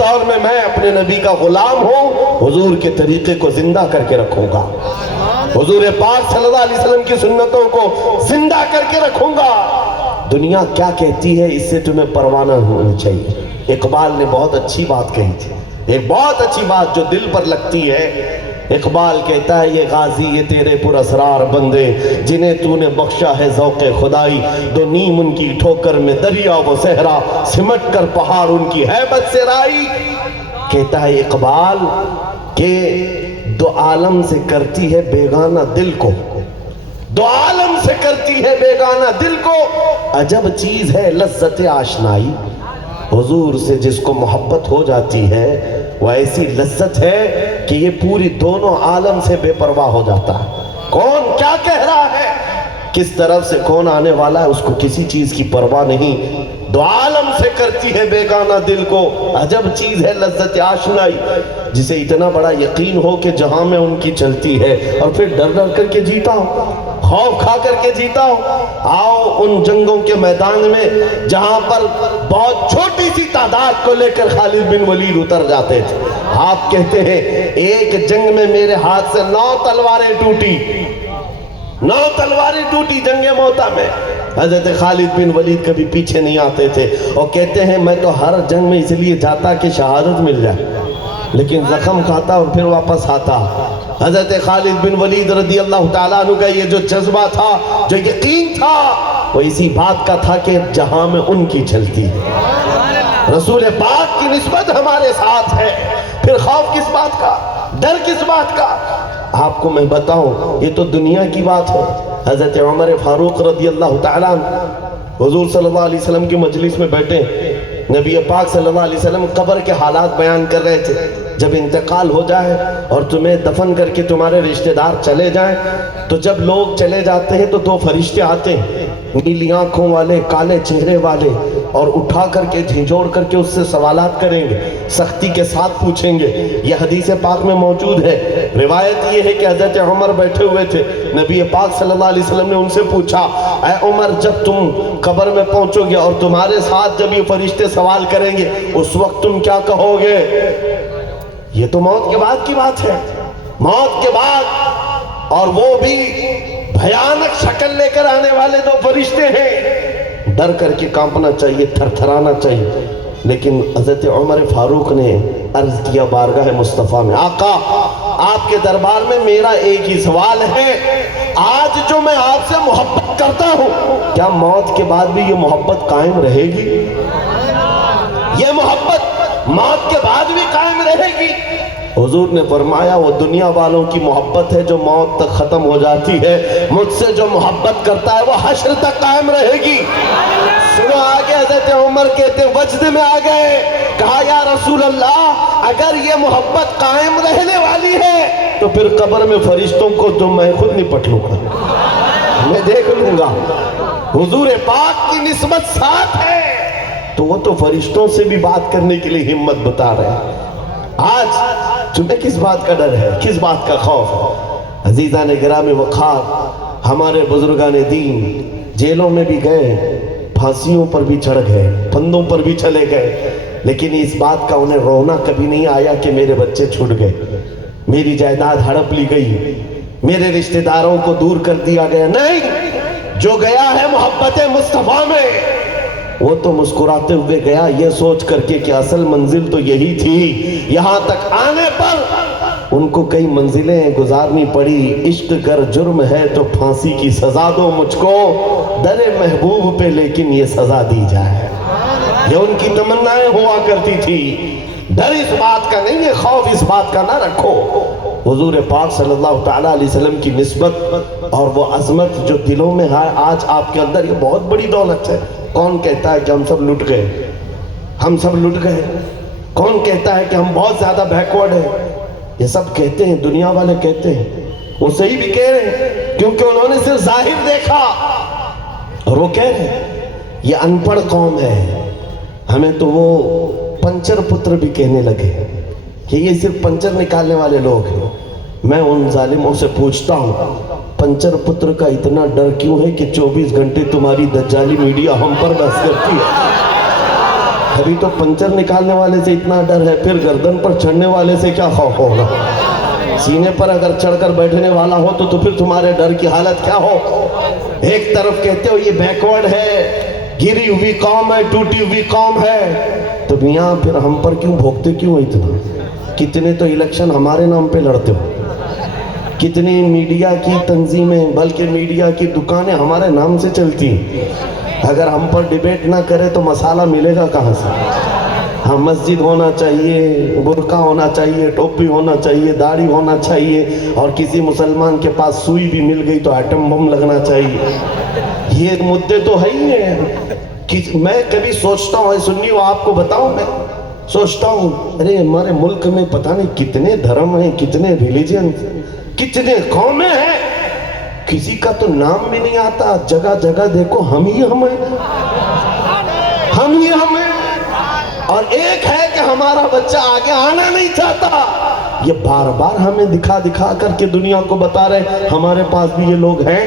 دور میں میں اپنے نبی کا غلام ہوں، حضور کے طریقے کو زندہ کر کے رکھوں گا، حضور پاک صلی اللہ علیہ وسلم کی سنتوں کو زندہ کر کے رکھوں گا۔ دنیا کیا کہتی ہے اس سے تمہیں پرواہ نہ ہونی چاہیے۔ اقبال نے بہت اچھی بات کہی تھی، ایک بہت اچھی بات جو دل پر لگتی ہے۔ اقبال کہتا ہے یہ غازی یہ تیرے پر اسرار بندے، جنہیں تو نے بخشا ہے ذوق خدائی، دو نیم ان کی ٹھوکر میں دریا و صحرا، سمٹ کر پہاڑ ان کی ہیبت سے رائی۔ کہتا ہے اقبال کہ دو عالم سے کرتی ہے بیگانہ دل کو، دو عالم سے کرتی ہے بیگانہ دل کو، عجب چیز ہے لذت آشنائی۔ حضور سے جس کو محبت ہو جاتی ہے وہ ایسی لذت ہے کہ یہ پوری دونوں عالم سے بے پرواہ ہو جاتا ہے۔ کون کیا کہہ رہا ہے، کس طرف سے کون آنے والا ہے، اس کو کسی چیز کی پرواہ نہیں۔ دو عالم سے کرتی ہے بیگانہ دل کو، عجب چیز ہے لذت آشنائی۔ جسے اتنا بڑا یقین ہو کہ جہاں میں ان کی چلتی ہے اور پھر ڈر ڈر کر کے جیتا ہوں، خوف کھا کر کے جیتا ہوں۔ آؤ ان جنگوں کے میدان میں جہاں پر بہت چھوٹی سی تعداد کو لے کر خالد بن ولید اتر جاتے تھے۔ آپ کہتے ہیں ایک جنگ میں میرے ہاتھ سے 9 تلواریں ٹوٹی، 9 تلواریں ٹوٹی جنگ موتا میں۔ حضرت خالد بن ولید کبھی پیچھے نہیں آتے تھے اور کہتے ہیں میں تو ہر جنگ میں اس لیے جاتا کہ شہادت مل جائے، لیکن زخم کھاتا اور پھر واپس آتا۔ حضرت خالد بن ولید رضی اللہ تعالیٰ عنہ کا یہ جو جذبہ تھا، جو یقین تھا، وہ اسی بات کا تھا کہ جہاں میں ان کی چلتی ہے، رسول پاک کی نسبت ہمارے ساتھ ہے، پھر خوف کس بات کا، ڈر کس بات کا۔ آپ کو میں بتاؤں یہ تو دنیا کی بات ہے۔ حضرت عمر فاروق رضی اللہ تعالیٰ عنہ حضور صلی اللہ علیہ وسلم کی مجلس میں بیٹھے، نبی پاک صلی اللہ علیہ وسلم قبر کے حالات بیان کر رہے تھے۔ جب انتقال ہو جائے اور تمہیں دفن کر کے تمہارے رشتہ دار چلے جائیں تو جب لوگ چلے جاتے ہیں تو 2 فرشتے آتے ہیں، نیلی آنکھوں والے، کالے چہرے والے، اور اٹھا کر کے جھنجھوڑ کر کے اس سے سوالات کریں گے، سختی کے ساتھ پوچھیں گے۔ یہ حدیث پاک میں موجود ہے۔ روایت یہ ہے کہ حضرت عمر بیٹھے ہوئے تھے، نبی پاک صلی اللہ علیہ وسلم نے ان سے پوچھا اے عمر جب تم قبر میں پہنچو گے اور تمہارے ساتھ جب یہ فرشتے سوال کریں گے اس وقت تم کیا کہو گے؟ یہ تو موت کے بعد کی بات ہے، موت کے بعد، اور وہ بھی بھیانک شکل لے کر آنے والے 2 فرشتے ہیں۔ ڈر کر کے کانپنا چاہیے، تھر تھرانا چاہیے۔ لیکن حضرت عمر فاروق نے عرض کیا بارگاہ مصطفیٰ میں، آقا آپ کے دربار میں میرا ایک ہی سوال ہے، آج جو میں آپ سے محبت کرتا ہوں کیا موت کے بعد بھی یہ محبت قائم رہے گی؟ یہ محبت موت کے بعد بھی قائم رہے گی؟ حضور نے فرمایا وہ دنیا والوں کی محبت ہے جو موت تک ختم ہو جاتی ہے، مجھ سے جو محبت کرتا ہے وہ حشر تک قائم رہے گی۔ سنو آگے حضرت عمر کہتے وجد میں آ گئے، کہا یا رسول اللہ اگر یہ محبت قائم رہنے والی ہے تو پھر قبر میں فرشتوں کو تو میں خود نپٹ لوں گا، میں دیکھ لوں گا۔ حضور پاک کی نسبت ساتھ ہے تو وہ تو فرشتوں سے بھی بات کرنے کے لیے ہمت بتا رہے ہیں۔ آج تمہیں کس بات کا ڈر ہے، کس بات کا خوف ہے؟ عزیزان گرامی وقار، ہمارے بزرگان دین جیلوں میں بھی گئے، پھانسیوں پر بھی چڑھ گئے، پھندوں پر بھی چلے گئے، لیکن اس بات کا انہیں رونا کبھی نہیں آیا کہ میرے بچے چھوٹ گئے، میری جائیداد ہڑپ لی گئی، میرے رشتہ داروں کو دور کر دیا گیا۔ نہیں، جو گیا ہے محبت مصطفیٰ میں وہ تو مسکراتے ہوئے گیا یہ سوچ کر کے کہ اصل منزل تو یہی تھی، یہاں تک آنے پر ان کو کئی منزلیں گزارنی پڑی۔ عشق گر جرم ہے تو پھانسی کی سزا دو مجھ کو، در محبوب پہ لیکن یہ سزا دی جائے، یہ ان کی تمنائیں ہوا کرتی تھی۔ ڈر اس بات کا نہیں ہے، خوف اس بات کا نہ رکھو۔ حضور پاک صلی اللہ تعالیٰ علیہ وسلم کی نسبت اور وہ عظمت جو دلوں میں ہے آج آپ کے اندر، یہ بہت بڑی دولت ہے۔ کون کہتا ہے کہ ہم سب لٹ گئے، ہم سب لٹ گئے؟ کون کہتا ہے کہ ہم بہت زیادہ بیکورڈ ہیں؟ یہ سب کہتے ہیں، دنیا والے کہتے ہیں، وہ صحیح بھی کہہ رہے ہیں کیونکہ انہوں نے صرف ظاہر دیکھا، اور وہ کہہ رہے ہیں یہ ان پڑھ قوم ہے۔ ہمیں تو وہ پنچر پتر بھی کہنے لگے کہ یہ صرف پنچر نکالنے والے لوگ ہیں۔ میں ان ظالموں سے پوچھتا ہوں پنچر پتر کا اتنا ڈر کیوں ہے کہ 24 گھنٹے تمہاری دجالی میڈیا ہم پر بحث کرتی ابھی تو پنچر نکالنے والے سے اتنا ڈر ہے، پھر گردن پر چڑھنے والے سے کیا خوف ہوگا؟ سینے پر اگر چڑھ کر بیٹھنے والا ہو تو پھر تمہارے ڈر کی حالت کیا ہو؟ ایک طرف کہتے ہو یہ بیکورڈ ہے، گری ہوئی قوم ہے، ٹوٹی ہوئی قوم ہے، تو میاں پھر ہم پر کیوں بھوکتے کیوں اتنا؟ کتنے تو الیکشن ہمارے نام پہ لڑتے ہو، کتنی میڈیا کی تنظیمیں بلکہ میڈیا کی دکانیں ہمارے نام سے چلتی ہیں۔ اگر ہم پر ڈیبیٹ نہ کرے تو مسالہ ملے گا کہاں سے؟ ہم مسجد ہونا چاہیے، برقع ہونا چاہیے، ٹوپی ہونا چاہیے، داڑھی ہونا چاہیے، اور کسی مسلمان کے پاس سوئی بھی مل گئی تو ایٹم بم لگنا چاہیے۔ یہ مدے تو ہے ہی ہیں کہ میں کبھی سوچتا ہوں، سنی ہو آپ کو بتاؤں، میں سوچتا ہوں ارے ہمارے ملک میں پتہ نہیں کتنے دھرم ہیں، کتنے ریلیجن، کتنے قومیں ہیں، کسی کا تو نام بھی نہیں آتا۔ جگہ جگہ دیکھو ہم ہی ہم ہیں، ہم ہی ہم ہیں، اور ایک ہے کہ ہمارا بچہ آگے آنا نہیں چاہتا۔ یہ بار بار ہمیں دکھا دکھا کر کے دنیا کو بتا رہے ہمارے پاس بھی یہ لوگ ہیں۔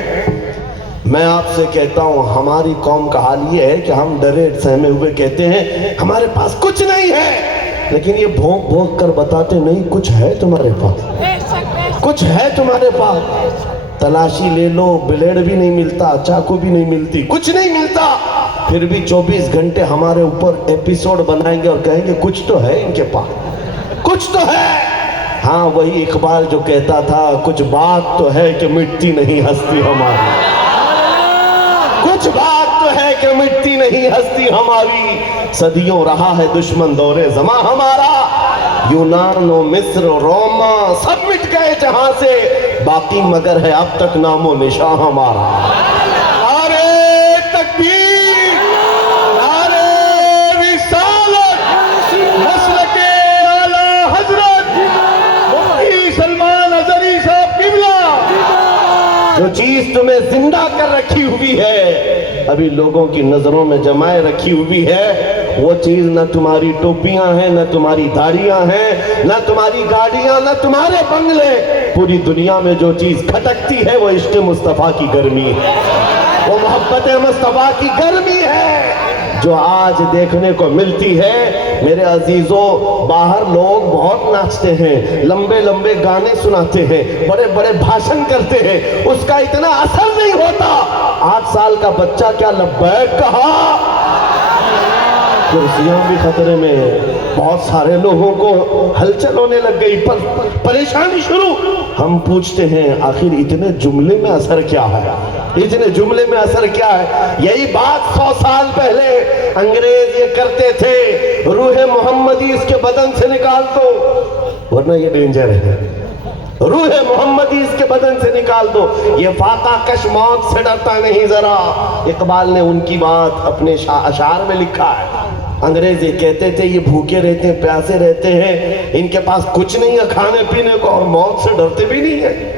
میں آپ سے کہتا ہوں ہماری قوم کا حال یہ ہے کہ ہم ڈرے سہمے ہوئے کہتے ہیں ہمارے پاس کچھ نہیں ہے، لیکن یہ بھونک بھونک کر بتاتے نہیں کچھ ہے تمہارے پاس، کچھ ہے تمہارے پاس۔ تلاشی لے لو، بلیڈ بھی نہیں ملتا، چاقو بھی نہیں ملتی، کچھ نہیں ملتا، پھر بھی 24 گھنٹے ہمارے اوپر ایپیسوڈ بنائیں گے اور کہیں گے کچھ تو ہے ان کے پاس، کچھ تو ہے۔ ہاں وہی اقبال جو کہتا تھا کچھ بات تو ہے کہ مٹتی نہیں ہستی ہماری، کچھ بات تو ہے کہ مٹتی نہیں ہستی ہماری، صدیوں رہا ہے دشمن دور زماں ہمارا، یونان و مصر و روما سب مٹ گئے جہاں سے، باقی مگر ہے اب تک نام و نشاں ہمارا۔ نعرے تکبیر، نعرے رسالت، مسلک اعلیٰ حضرت مفتی سلمان اظہری صاحب قبلہ۔ جو چیز تمہیں زندہ کر رکھی ہوئی ہے، ابھی لوگوں کی نظروں میں جمائے رکھی ہوئی ہے، وہ چیز نہ تمہاری ٹوپیاں ہیں، نہ تمہاری داڑیاں ہیں، نہ تمہاری گاڑیاں، نہ تمہارے بنگلے۔ پوری دنیا میں جو چیز کھٹکتی ہے وہ عشق مصطفیٰ کی گرمی ہے، وہ محبت مصطفیٰ کی گرمی ہے جو آج دیکھنے کو ملتی ہے۔ میرے عزیزوں، باہر لوگ بہت ناچتے ہیں، لمبے لمبے گانے سناتے ہیں، بڑے بڑے بھاشن کرتے ہیں، اس کا اتنا اثر نہیں ہوتا۔ 8 سال کا بچہ کیا لبیک کہا، کرسیاں بھی خطرے میں ہیں، بہت سارے لوگوں کو ہلچل ہونے لگ گئی، پریشانی شروع۔ ہم پوچھتے ہیں آخر اتنے جملے میں اثر کیا ہے، اتنے جملے میں اثر کیا ہے؟ یہی بات 100 سال پہلے انگریز یہ کرتے تھے، روح محمدی اس کے بدن سے نکال دو، ورنہ یہ ڈینجر ہے، روح محمدی اس کے بدن سے نکال دو، یہ فاقہ کش موت سے ڈرتا نہیں ذرا۔ اقبال نے ان کی بات اپنے اشعار میں لکھا ہے۔ انگریز یہ کہتے تھے یہ بھوکے رہتے ہیں، پیاسے رہتے ہیں، ان کے پاس کچھ نہیں ہے کھانے پینے کو، اور موت سے ڈرتے بھی نہیں ہے،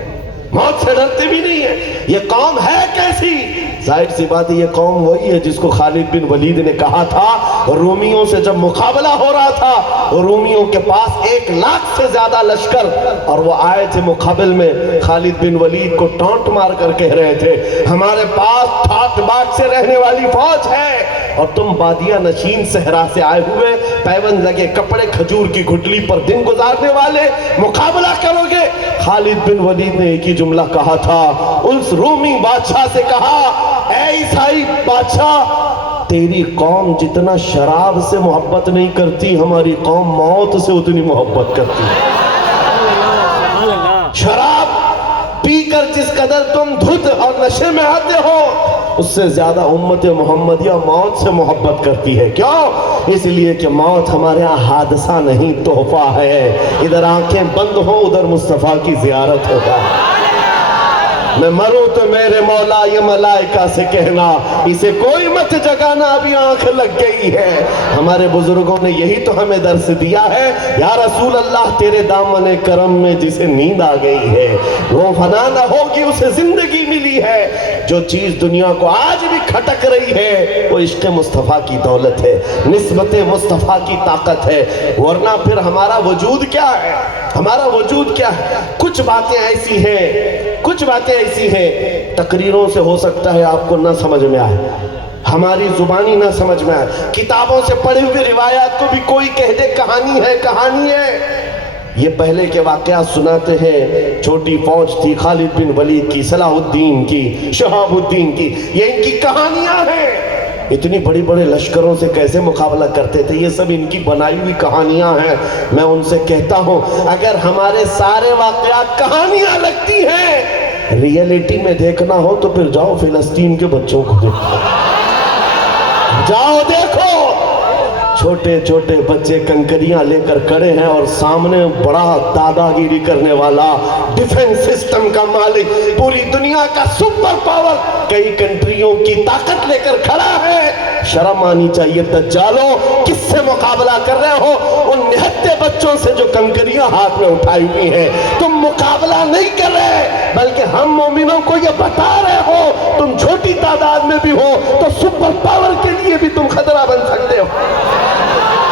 موت سے ڈرتے بھی نہیں ہے۔ یہ قوم ہے کیسی؟ ظاہر سی بات ہے یہ قوم وہی ہے جس کو خالد بن ولید نے کہا تھا، رومیوں سے جب مقابلہ ہو رہا تھا، رومیوں کے پاس 1 لاکھ سے زیادہ لشکر، اور وہ آئے تھے مقابل میں، خالد بن ولید کو ٹانٹ مار کر کہہ رہے تھے ہمارے پاس ٹھاٹ باٹ سے رہنے والی فوج ہے، اور تم بادیہ نشین صحرا سے آئے ہوئے، پیون لگے کپڑے کھجور کی گھٹلی پر دن گزارنے والے، مقابلہ کرو گے؟ خالد بن ولید نے ایک ہی جملہ کہا تھا، اس رومی بادشاہ سے کہا اے عیسائی بادشاہ، تیری قوم جتنا شراب سے محبت نہیں کرتی، ہماری قوم موت سے اتنی محبت کرتی ہے۔ شراب پی کر جس قدر تم دھت اور نشے میں آتے ہو، اس سے زیادہ امت محمدیہ موت سے محبت کرتی ہے۔ کیوں؟ اس لیے کہ موت ہمارے ہاں حادثہ نہیں، تحفہ ہے۔ ادھر آنکھیں بند ہوں، ادھر مصطفیٰ کی زیارت ہوگا۔ میں مروں تو میرے مولا یہ ملائکہ سے کہنا، اسے کوئی مت جگانا، ابھی آنکھ لگ گئی ہے۔ ہمارے بزرگوں نے یہی تو ہمیں درس دیا ہے، یا رسول اللہ تیرے دامن کرم میں جسے نیند آ گئی ہے وہ فنا نہ ہوگی، اسے زندگی ملی ہے۔ جو چیز دنیا کو آج بھی کھٹک رہی ہے وہ عشق مصطفیٰ کی دولت ہے، نسبت مصطفیٰ کی طاقت ہے، ورنہ پھر ہمارا وجود کیا ہے؟ ہمارا وجود کیا ہے؟ کچھ باتیں ایسی ہیں، کچھ باتیں ایسی ہیں تقریروں سے ہو سکتا ہے آپ کو نہ سمجھ میں آئے، ہماری زبانی نہ سمجھ میں آئے، کتابوں سے پڑھی ہوئی روایات کو بھی کوئی کہہ دے کہانی ہے کہانی ہے۔ یہ پہلے کے واقعات سناتے ہیں، چھوٹی فوج تھی خالد بن ولید کی، صلاح الدین کی، شہاب الدین کی، یہ ان کی کہانیاں ہیں۔ اتنی بڑی بڑے لشکروں سے کیسے مقابلہ کرتے تھے، یہ سب ان کی بنائی ہوئی کہانیاں ہیں۔ میں ان سے کہتا ہوں اگر ہمارے سارے واقعات کہانیاں لگتی ہیں، ریئلٹی میں دیکھنا ہو تو پھر جاؤ فلسطین کے بچوں کو دیکھو، جاؤ دیکھو، چھوٹے چھوٹے بچے کنکریاں لے کر کھڑے ہیں اور سامنے بڑا دادا گیری کرنے والا ڈیفنس سسٹم کا مالک، پوری دنیا کا سپر پاور، کئی کنٹریوں کی طاقت لے کر کھڑا ہے۔ شرم آنی چاہیے دجالوں، کس سے مقابلہ کر رہے ہو؟ ان نہتے بچوں سے جو کنکریاں ہاتھ میں اٹھائی ہوئی ہیں۔ تم مقابلہ نہیں کر رہے بلکہ ہم مومنوں کو یہ بتا رہے ہو تم چھوٹی تعداد میں بھی ہو تو سپر پاور کے لیے بھی تم خطرہ بن سکتے ہو۔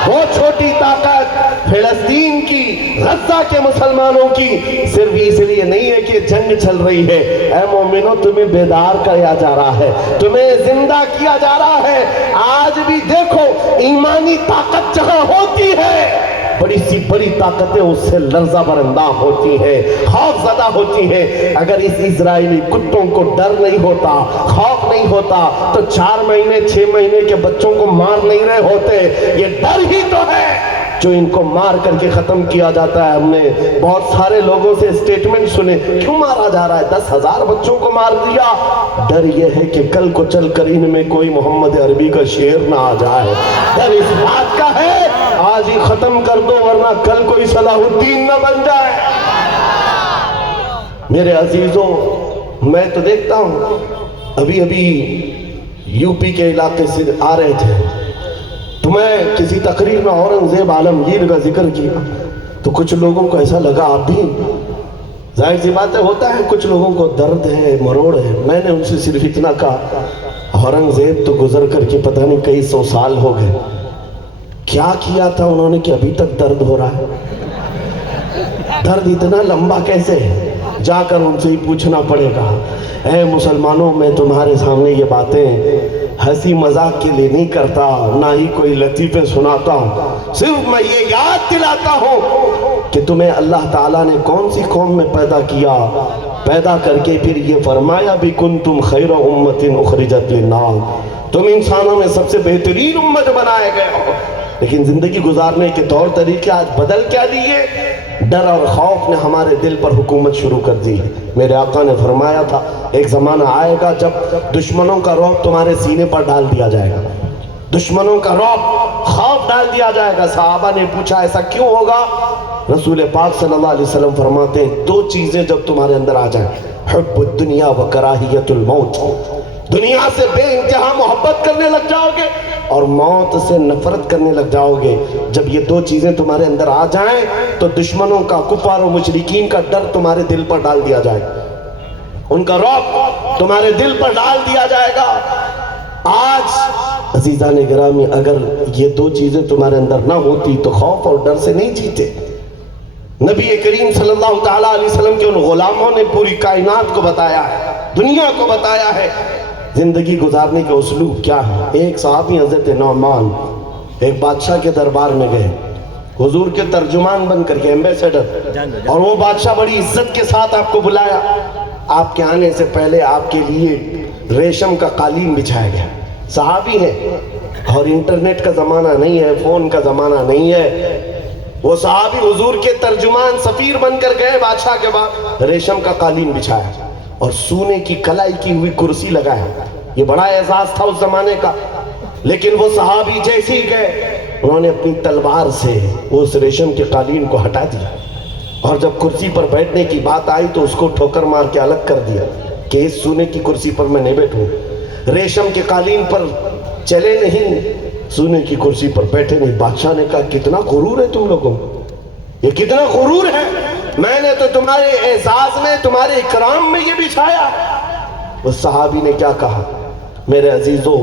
وہ چھوٹی طاقت فلسطین کی، غزہ کے مسلمانوں کی صرف اس لیے نہیں ہے کہ جنگ چل رہی ہے، اے مومنوں تمہیں بیدار کیا جا رہا ہے، تمہیں زندہ کیا جا رہا ہے۔ آج بھی دیکھو ایمانی طاقت جہاں ہوتی ہے، بڑی سی بڑی طاقتیں اس سے لرزہ برنداں ہوتی ہیں، خوف زدہ ہوتی ہیں۔ اگر اس اسرائیلی کتوں کو ڈر نہیں ہوتا، خوف نہیں ہوتا تو 4 مہینے 6 مہینے کے بچوں کو مار نہیں رہے ہوتے۔ یہ ڈر ہی تو ہے جو ان کو مار کر کے ختم کیا جاتا ہے۔ ہم نے بہت سارے لوگوں سے اسٹیٹمنٹ سنے، کیوں مارا جا رہا ہے؟ 10,000 بچوں کو مار دیا۔ ڈر یہ ہے کہ کل کو چل کر ان میں کوئی محمد عربی کا شعر نہ آ جائے۔ ڈر اس بات کا ہے آج ہی ختم کر دو ورنہ کل کوئی صلاح الدین نہ بن جائے۔ میرے عزیزوں، میں تو دیکھتا ہوں ابھی یو پی کے علاقے سے آ رہے تھے تو میں کسی تقریر میں اورنگزیب عالمگیر کا ذکر کیا تو کچھ لوگوں کو ایسا لگا، آپ بھی ظاہر سی باتیں ہوتا ہے کچھ لوگوں کو درد ہے مروڑ ہے۔ میں نے ان سے صرف اتنا کہا اورنگزیب تو گزر کر کے پتہ نہیں کئی 100 سال ہو گئے، کیا کیا تھا انہوں نے کہ ابھی تک درد ہو رہا ہے؟ درد اتنا لمبا کیسے ہے؟ جا کر ان سے ہی پوچھنا پڑے گا۔ اے مسلمانوں، میں تمہارے سامنے یہ باتیں ہنسی مذاق کے لیے نہیں کرتا، نہ ہی کوئی لطیفے سناتا ہوں، صرف میں یہ یاد دلاتا ہوں کہ تمہیں اللہ تعالیٰ نے کون سی قوم میں پیدا کیا، پیدا کر کے پھر یہ فرمایا بھی کنتم خیر امت اخرجت للناس، تم انسانوں میں سب سے بہترین امت بنائے گئے ہو۔ لیکن زندگی گزارنے کے طور طریقے آج بدل کیا دیے؟ ڈر اور خوف نے ہمارے دل پر حکومت شروع کر دی ہے۔ میرے آقا نے فرمایا تھا ایک زمانہ آئے گا جب دشمنوں کا رعب تمہارے سینے پر ڈال دیا جائے گا، دشمنوں کا رعب، خوف ڈال دیا جائے گا۔ صحابہ نے پوچھا ایسا کیوں ہوگا؟ رسول پاک صلی اللہ علیہ وسلم فرماتے ہیں 2 چیزیں جب تمہارے اندر آ جائیں، حب الدنیا و کراہیت الموت، دنیا سے بے انتہا محبت کرنے لگ جاؤ گے اور موت سے نفرت کرنے لگ جاؤ گے۔ جب یہ 2 چیزیں تمہارے اندر آ جائیں تو دشمنوں کا، کفار و مشرکین کا ڈر تمہارے دل پر ڈال دیا جائے گا، ان کا رعب تمہارے دل پر ڈال دیا جائے گا۔ آج عزیزان گرامی اگر یہ 2 چیزیں تمہارے اندر نہ ہوتی تو خوف اور ڈر سے نہیں جیتے۔ نبی کریم صلی اللہ تعالیٰ علیہ وسلم کے ان غلاموں نے پوری کائنات کو بتایا ہے، دنیا کو بتایا ہے زندگی گزارنے کے اسلوب کیا ہے۔ ایک صحابی حضرت نعمان ایک بادشاہ کے دربار میں گئے، حضور کے ترجمان بن کر کے، ایمبیسیڈر، اور وہ بادشاہ بڑی عزت کے ساتھ آپ کو بلایا۔ آپ کے آنے سے پہلے آپ کے لیے ریشم کا قالین بچھایا گیا۔ صحابی ہے اور انٹرنیٹ کا زمانہ نہیں ہے، فون کا زمانہ نہیں ہے۔ وہ صحابی حضور کے ترجمان سفیر بن کر گئے بادشاہ کے بعد، ریشم کا قالین بچھایا اور سونے کی کلائی کی ہوئی کرسی لگایا۔ یہ بڑا اعزاز تھا اس زمانے کا۔ لیکن وہ صحابی جیسے ہی گئے انہوں نے اپنی تلوار سے اس ریشم کے قالین کو ہٹا دیا اور جب کرسی پر بیٹھنے کی بات آئی تو اس کو ٹھوکر مار کے الگ کر دیا کہ اس سونے کی کرسی پر میں نہیں بیٹھوں، ریشم کے قالین پر چلے نہیں، سونے کی کرسی پر بیٹھے نہیں۔ بادشاہ نے کہا کتنا غرور ہے تم لوگوں، یہ کتنا غرور ہے، میں نے تو تمہارے اعزاز میں، تمہارے اکرام میں یہ بچھایا۔ اس صحابی نے کیا کہا؟ میرے عزیزوں،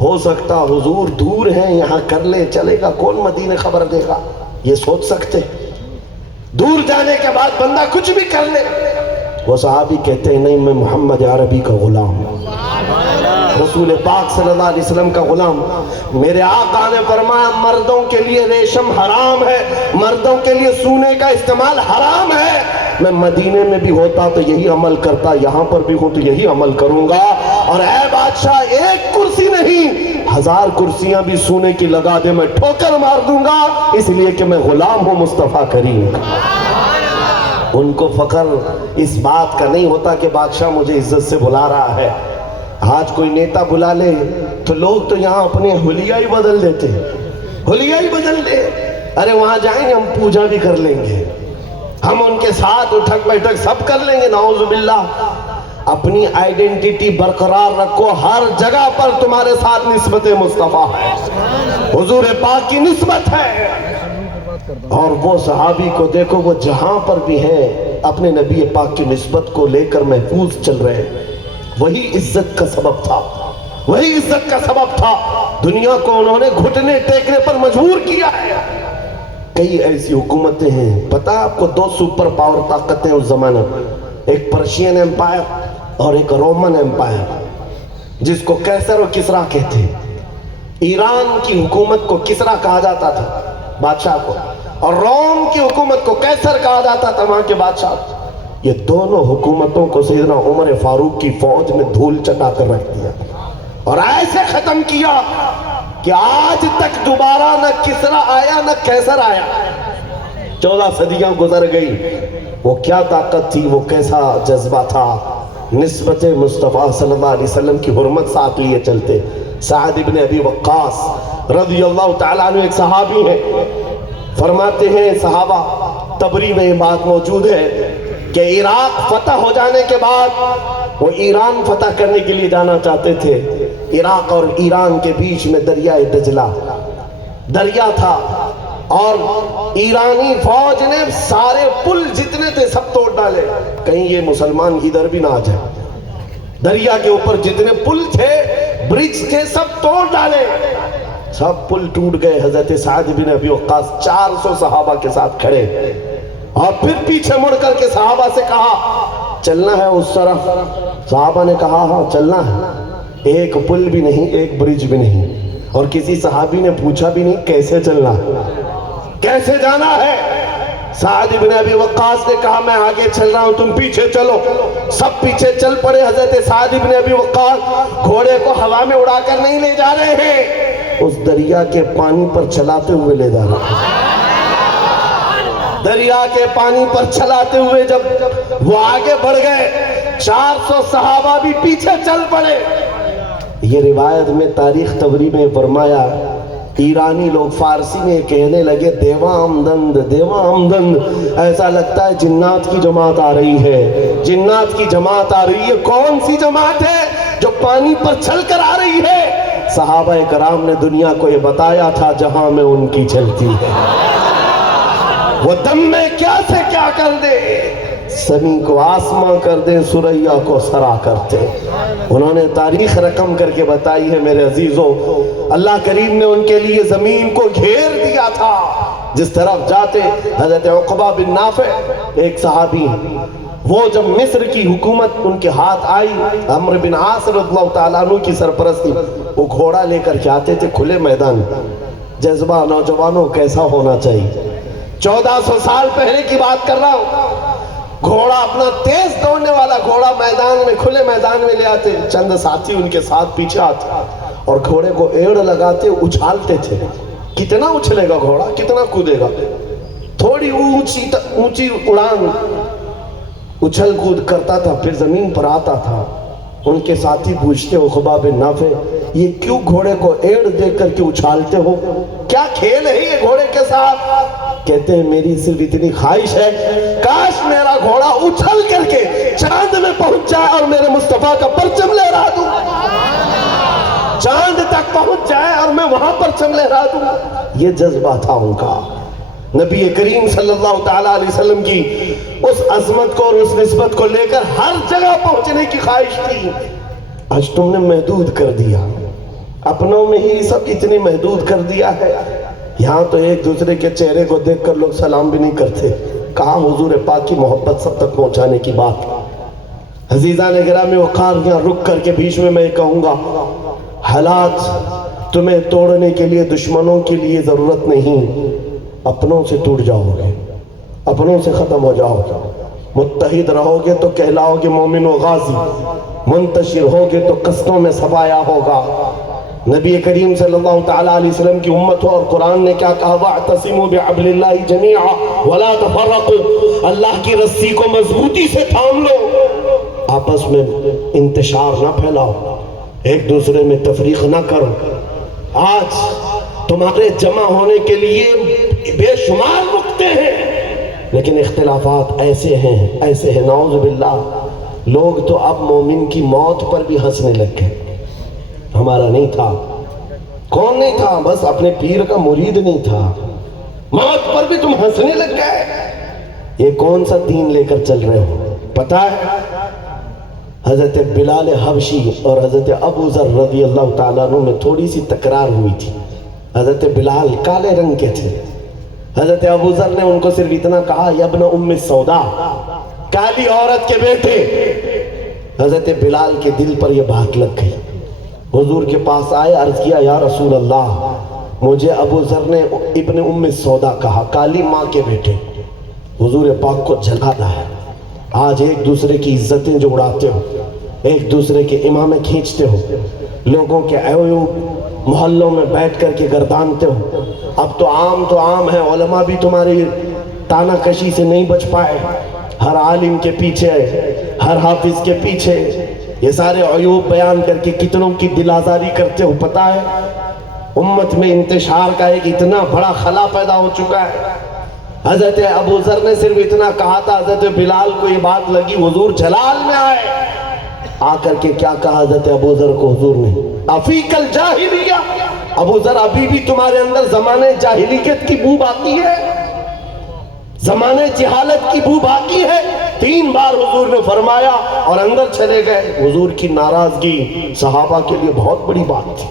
ہو سکتا حضور دور ہیں، یہاں کر لے چلے گا، کون مدینے خبر دے گا؟ یہ سوچ سکتے؟ دور جانے کے بعد بندہ کچھ بھی کر لے۔ وہ صحابی کہتے ہیں نہیں، میں محمد عربی کا غلام ہوں، رسول پاک صلی اللہ علیہ وسلم کا غلام، میرے آقا نے فرمایا مردوں کے لیے ریشم حرام ہے، مردوں کے لیے سونے کا استعمال حرام ہے۔ میں مدینے میں بھی ہوتا تو یہی عمل کرتا، یہاں پر بھی ہوں تو یہی عمل کروں گا، اور اے بادشاہ ایک کرسی نہیں 1000 کرسیاں بھی سونے کی لگا دے میں ٹھوکر مار دوں گا، اس لیے کہ میں غلام ہوں مصطفیٰ کریم کا۔ ان کو فخر اس بات کا نہیں ہوتا کہ بادشاہ مجھے عزت سے بلا رہا ہے۔ آج کوئی نیتا بلا لے تو لوگ تو یہاں اپنے حلیہ ہی بدل دیتے، حلیہ ہی بدل دے، ارے وہاں جائیں گے ہم پوجا بھی کر لیں گے، ہم ان کے ساتھ اٹھک بیٹھک سب کر لیں گے، نعوذ باللہ۔ اپنی آئیڈینٹیٹی برقرار رکھو، ہر جگہ پر تمہارے ساتھ نسبت مصطفیٰ ہے، حضور پاک کی نسبت ہے۔ اور وہ صحابی کو دیکھو، وہ جہاں پر بھی ہیں اپنے نبی پاک کی نسبت کو لے کر محفوظ چل رہے ہیں۔ وہی عزت کا سبب تھا، وہی عزت کا سبب تھا، دنیا کو انہوں نے گھٹنے ٹیکنے پر مجبور کیا ہے۔ کئی ایسی حکومتیں ہیں، پتہ آپ کو 2 سپر پاور طاقتیں اس زمانے میں، ایک پرشین ایمپائر اور ایک رومن ایمپائر، جس کو کیسر و کسرا کہتے ہیں۔ ایران کی حکومت کو کسرا کہا جاتا تھا بادشاہ کو، اور روم کی حکومت کو کیسر کہا جاتا تھا وہاں کے بادشاہ۔ یہ دونوں حکومتوں کو سیدنا عمر فاروق کی فوج نے دھول چٹا کر رکھ دیا اور ایسے ختم کیا کہ آج تک دوبارہ نہ کسرا آیا نہ کیسر آیا۔ 14 صدیاں گزر گئی، وہ کیا طاقت تھی، وہ کیسا جذبہ تھا، نسبت مصطفیٰ صلی اللہ علیہ وسلم کی حرمت ساتھ لیے چلتے۔ سعد ابن ابی وقاص رضی اللہ تعالیٰ عنہ ایک صحابی ہیں، فرماتے ہیں صحابہ تبری میں یہ بات موجود ہے کہ عراق فتح ہو جانے کے بعد وہ ایران فتح کرنے کے لیے جانا چاہتے تھے۔ عراق اور ایران کے بیچ میں دریائے دجلہ دریا تھا، اور ایرانی فوج نے سارے پل جتنے تھے سب توڑ ڈالے، کہیں یہ مسلمان ادھر بھی نہ آ جائے۔ دریا کے اوپر جتنے پل تھے، برج تھے، سب توڑ ڈالے، سب پل ٹوٹ گئے۔ حضرت سعد بن ابی وقاص 400 صحابہ کے ساتھ کھڑے، اور پھر پیچھے مڑ کر کے صحابہ سے کہا چلنا ہے اس طرف۔ صحابہ نے کہا ہاں چلنا ہے، ایک پل بھی نہیں، ایک برج بھی نہیں، اور کسی صحابی نے پوچھا بھی نہیں کیسے چلنا ہے، کیسے جانا ہے۔ سعد بن ابی وقاص نے کہا میں آگے چل رہا ہوں تم پیچھے چلو۔ سب پیچھے چل پڑے۔ حضرت سعد بن ابی وقاص گھوڑے کو ہوا میں اڑا کر نہیں لے جا رہے ہیں، اس دریا کے پانی پر چلاتے ہوئے لے جا رہے ہیں۔ دریا کے پانی پر چلاتے ہوئے جب وہ آگے بڑھ گئے، 400 صحابہ بھی پیچھے چل پڑے۔ یہ روایت میں تاریخ تبری میں فرمایا، ایرانی لوگ فارسی میں کہنے لگے دیوا آمدند، دیوا آمدند، ایسا لگتا ہے جنات کی جماعت آ رہی ہے، جنات کی جماعت آ رہی ہے۔ کون سی جماعت ہے جو پانی پر چل کر آ رہی ہے؟ صحابہ کرام نے دنیا کو یہ بتایا تھا جہاں میں ان کی چلتی ہے، وہ دم میں کیا سے کیا کر دے، زمین کو آسماں کر دے، سریا کو سرا کرتے۔ انہوں نے تاریخ رقم کر کے بتائی ہے میرے عزیزوں۔ اللہ کریم نے ان کے لیے زمین کو گھیر دیا تھا، جس طرف جاتے۔ حضرت عقبہ بن نافع ایک صحابی، وہ جب مصر کی حکومت ان کے ہاتھ آئی، عمرو بن عاص رضی اللہ تعالیٰ عنہ کی سرپرستی، وہ گھوڑا لے کر کے آتے تھے کھلے میدان۔ جذبہ نوجوانوں کیسا ہونا چاہیے، 1400 سال پہلے کی بات کر رہا ہوں۔ گھوڑا اپنا تیز دوڑنے والا گھوڑا میدان میں، کھلے میدان میں لے آتے، چند ساتھی ان کے ساتھ پیچھے آتے اور گھوڑے کو ایڑ لگاتے، اچھالتے تھے۔ کتنا اچھلے گا گھوڑا، کتنا کودے گا، تھوڑی اونچی اڑان اچھل کود کرتا تھا، پھر زمین پر آتا تھا۔ ان کے ساتھی پوچھتے عقبہ بن نافع یہ کیوں گھوڑے کو ایڑ دے کر کے اچھالتے ہو، کیا کھیل ہے یہ گھوڑے کے ساتھ؟ کہتے ہیں میری صرف اتنی خواہش ہے کاش میرا گھوڑا اچھل کر کے چاند میں پہنچ جائے اور میرے مصطفیٰ کا پرچم لہرا دوں، چاند تک پہنچ جائے اور میں وہاں پرچم لہرا دوں۔ یہ جذبہ تھا ان کا، نبی کریم صلی اللہ تعالیٰ علیہ وسلم کی اس عظمت کو اور اس نسبت کو لے کر ہر جگہ پہنچنے کی خواہش تھی۔ آج تم نے محدود کر دیا، اپنوں میں ہی سب اتنی محدود کر دیا ہے، یہاں تو ایک دوسرے کے چہرے کو دیکھ کر لوگ سلام بھی نہیں کرتے۔ کہاں حضور پاک کی محبت سب تک پہنچانے کی بات۔ عزیزان گرامی وقار، یہاں رک کر کے بیچ میں کہوں گا، حالات تمہیں توڑنے کے لیے دشمنوں کے لیے ضرورت نہیں، اپنوں سے ٹوٹ جاؤ گے، اپنوں سے ختم ہو جاؤ گے، متحد رہو گے تو کہلاؤ گے مومن و غازی، منتشر ہوگے تو قصدوں میں سبایا ہوگا۔ نبی کریم صلی اللہ تعالیٰ علیہ وسلم کی امت ہو، اور قرآن نے کیا کہا؟ وَاعْتَصِمُوا بِحَبْلِ اللَّهِ جَمِيعًا وَلَا تَفَرَّقُوا، اللہ کی رسی کو مضبوطی سے تھام لو، آپس میں انتشار نہ پھیلاؤ، ایک دوسرے میں تفریق نہ کرو۔ آج تمہارے جمع ہونے کے لیے بے شمار نقطے ہیں، لیکن اختلافات ایسے ہیں نعوذ باللہ، لوگ تو اب مومن کی موت پر بھی ہنسنے لگ گئے۔ ہمارا نہیں تھا، کون نہیں تھا؟ بس اپنے پیر کا مرید نہیں تھا، موت پر بھی تم ہنسنے لگ گئے۔ یہ کون سا دین لے کر چل رہے ہو؟ پتہ ہے حضرت بلال حبشی اور حضرت ابو ذر رضی اللہ تعالیٰ عنہ میں تھوڑی سی تکرار ہوئی تھی۔ حضرت بلال کالے رنگ کے تھے، حضرت ابو ذر نے ان کو صرف اتنا کہا، یا ابن ام سودا، کالی عورت کے بیٹے۔ حضرت بلال کے دل پر یہ بات لگ گئی، حضور کے پاس آئے، عرض کیا یا رسول اللہ، مجھے ابو ذر نے ابن ام سودا کہا، کالی ماں کے بیٹے۔ حضور پاک کو جلانا ہے۔ آج ایک دوسرے کی عزتیں جو اڑاتے ہو، ایک دوسرے کے امامیں کھینچتے ہو، لوگوں کے عیوب محلوں میں بیٹھ کر کے گردانتے ہو۔ اب تو عام ہے، علماء بھی تمہاری تانہ کشی سے نہیں بچ پائے، ہر عالم کے پیچھے، ہر حافظ کے پیچھے یہ سارے عیوب بیان کر کے کتنوں کی دل آزاری کرتے ہو۔ پتہ ہے امت میں انتشار کا ایک اتنا بڑا خلا پیدا ہو چکا ہے۔ حضرت ابو ذر نے صرف اتنا کہا تھا، حضرت بلال کو یہ بات لگی، حضور جلال میں آئے، آ کر کے کیا کہا حضرت ابو ذر کو حضور نے؟ افیک الجاہلیہ، ابو ذر ابھی بھی تمہارے اندر زمانے جاہلیت کی بو باقی ہے، زمانے جہالت کی بو باقی ہے۔ 3 بار حضور نے فرمایا اور اندر چلے گئے۔ حضور کی ناراضگی صحابہ کے لیے بہت بڑی بات تھی،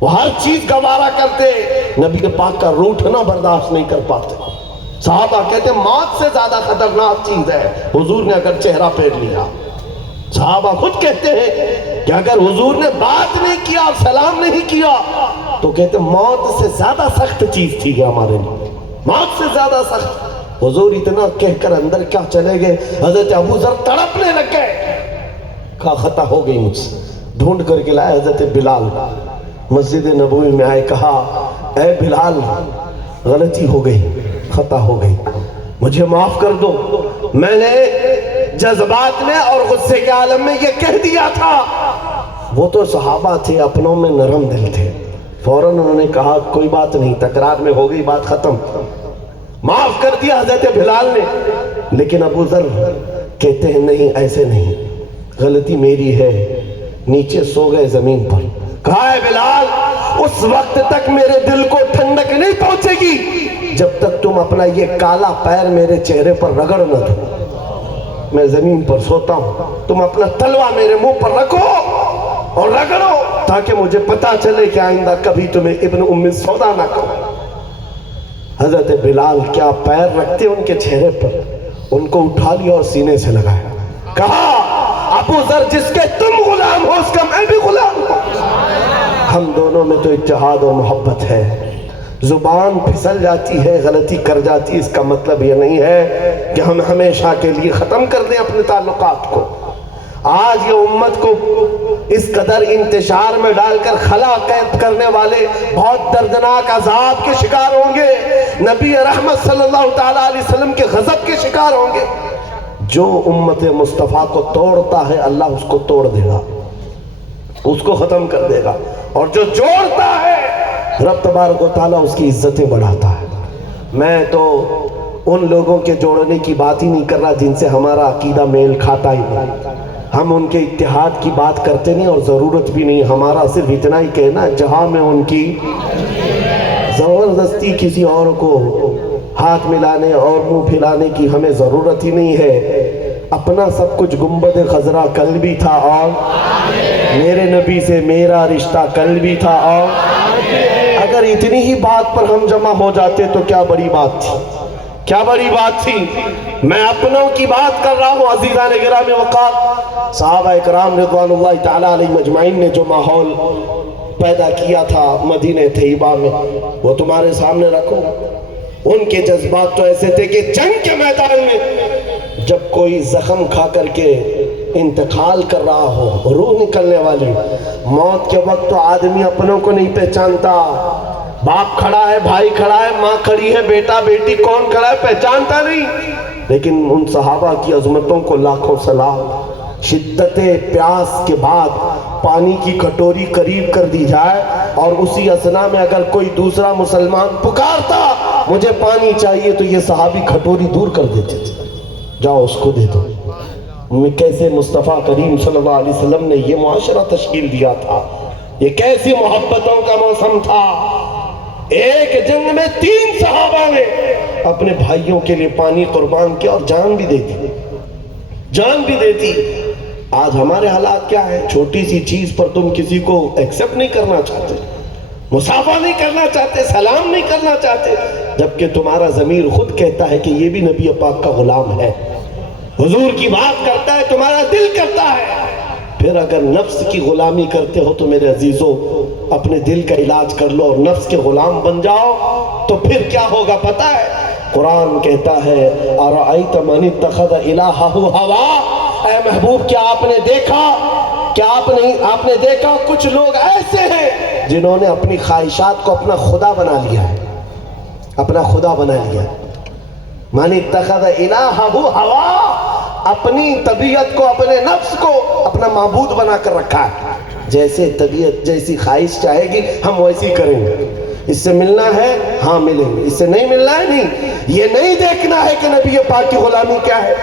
وہ ہر چیز گوارا کرتے، نبی پاک کا روٹھنا برداشت نہیں کر پاتے۔ صحابہ کہتے ہیں موت سے زیادہ خطرناک چیز ہے حضور نے اگر چہرہ پھیر لیا۔ صحابہ خود کہتے ہیں کہ اگر حضور نے بات نہیں کیا اور سلام نہیں کیا تو کہتے موت سے زیادہ سخت چیز تھی ہمارے لیے، موت سے زیادہ سخت۔ حضور اتنا کہہ کر اندر کیا چلے گئے، حضرت ابو ذر تڑپنے لگ گئے، کہا خطا ہو گئی مجھ سے۔ ڈھونڈ کر کے لائے حضرت بلال، مسجد نبوی میں آئے، کہا اے بلال غلطی ہو گئی، خطا ہو گئی، مجھے معاف کر دو، میں نے جذبات میں اور غصے کے عالم میں یہ کہہ دیا تھا۔ وہ تو صحابہ تھے، اپنوں میں نرم دل تھے، فوراً انہوں نے کہا کوئی بات نہیں، تکرار میں ہو گئی بات، ختم، معاف کر دیا حضرت بلال نے۔ لیکن ابو ذر کہتے ہیں نہیں، ایسے نہیں، غلطی میری ہے۔ نیچے سو گئے زمین پر، کہا اے بلال اس وقت تک میرے دل کو ٹھنڈک نہیں پہنچے گی جب تک تم اپنا یہ کالا پیر میرے چہرے پر رگڑ نہ دو۔ میں زمین پر سوتا ہوں، تم اپنا تلوہ میرے منہ پر رکھو اور رگڑو تاکہ مجھے پتا چلے کہ آئندہ کبھی تمہیں ابن ام سودا نہ کہو۔ حضرت بلال کیا پیر رکھتے ان کے چہرے پر، ان کو اٹھا لیا اور سینے سے لگایا، کہا ابو ذر جس کے تم غلام ہو اس کا میں بھی غلام ہوں۔ ہم دونوں میں تو اتحاد اور محبت ہے۔ زبان پھسل جاتی ہے، غلطی کر جاتی ہے، اس کا مطلب یہ نہیں ہے کہ ہم ہمیشہ کے لیے ختم کر دیں اپنے تعلقات کو۔ آج یہ امت کو اس قدر انتشار میں ڈال کر خلا قید کرنے والے بہت دردناک عذاب کے شکار ہوں گے، نبی رحمت صلی اللہ تعالیٰ علیہ وسلم کے غضب کے شکار ہوں گے۔ جو امت مصطفیٰ کو توڑتا ہے اللہ اس کو توڑ دے گا، اس کو ختم کر دے گا، اور جو جوڑتا ہے رب تبارک و تعالیٰ اس کی عزتیں بڑھاتا ہے۔ میں تو ان لوگوں کے جوڑنے کی بات ہی نہیں کر رہا جن سے ہمارا عقیدہ میل کھاتا ہی نہیں، ہم ان کے اتحاد کی بات کرتے نہیں اور ضرورت بھی نہیں، ہمارا صرف اتنا ہی کہنا جہاں میں ان کی زبردستی کسی اور کو ہاتھ ملانے اور منہ پھلانے کی ہمیں ضرورت ہی نہیں ہے۔ اپنا سب کچھ گنبد خضرا کل بھی تھا اور میرے نبی سے میرا رشتہ کل بھی تھا، اور اگر اتنی ہی بات پر ہم جمع ہو جاتے تو کیا بڑی بات تھی۔ کیا بڑی بات تھی. میں اپنوں کی بات کر رہا ہوں عزیزان گرام وقار. صحابہ کرام رضوان اللہ تعالیٰ علیہ مجمعین نے جو ماحول پیدا کیا تھا مدینہ طیبہ میں وہ تمہارے سامنے رکھو. ان کے جذبات تو ایسے تھے کہ جنگ کے میدان میں جب کوئی زخم کھا کر کے انتقال کر رہا ہو، روح نکلنے والی، موت کے وقت تو آدمی اپنوں کو نہیں پہچانتا. باپ کھڑا ہے، بھائی کھڑا ہے، ماں کھڑی ہے، بیٹا بیٹی کون کھڑا ہے پہچانتا نہیں. لیکن ان صحابہ کی عظمتوں کو لاکھوں سلام. شدت پیاس کے بعد پانی کی کٹوری قریب کر دی جائے اور اسی اثنا میں اگر کوئی دوسرا مسلمان پکارتا مجھے پانی چاہیے تو یہ صحابی کھٹوری دور کر دیتے تھے. جاؤ اس کو دے دو. کیسے مصطفیٰ کریم صلی اللہ علیہ وسلم نے یہ معاشرہ تشکیل دیا تھا. یہ کیسی محبتوں کا موسم تھا. ایک جنگ میں 3 صحابہ نے اپنے بھائیوں کے لیے پانی قربان کیا اور جان بھی دیتی. جان بھی دیتی. آج ہمارے حالات کیا ہے؟ چھوٹی سی چیز پر تم کسی کو ایکسپٹ نہیں کرنا چاہتے، مصافحہ نہیں کرنا چاہتے، سلام نہیں کرنا چاہتے، جبکہ تمہارا ضمیر خود کہتا ہے کہ یہ بھی نبی پاک کا غلام ہے، حضور کی بات کرتا ہے، تمہارا دل کرتا ہے. پھر اگر نفس کی غلامی کرتے ہو تو میرے عزیزوں اپنے دل کا علاج کر لو اور نفس کے غلام بن جاؤ تو پھر کیا ہوگا پتہ ہے؟ قرآن کہتا ہے اَرَأَيْتَ مَنِ اتَّخَذَ إِلَٰهَهُ هَوَاهُ. اے محبوب کیا آپ نے دیکھا، کیا آپ نے دیکھا کچھ لوگ ایسے ہیں جنہوں نے اپنی خواہشات کو اپنا خدا بنا لیا ہے، اپنا خدا بنا لیا. مَنِ اتَّخَذَ إِلَٰهَهُ هَوَاهُ، اپنی طبیعت کو، اپنے نفس کو اپنا معبود بنا کر رکھا ہے. جیسے طبیعت جیسی خواہش چاہے گی ہم ویسی کریں گے. اس سے ملنا ہے ہاں ملیں گے، اس سے نہیں ملنا ہے نہیں. یہ نہیں دیکھنا ہے کہ نبی پاک کی غلامی کیا ہے.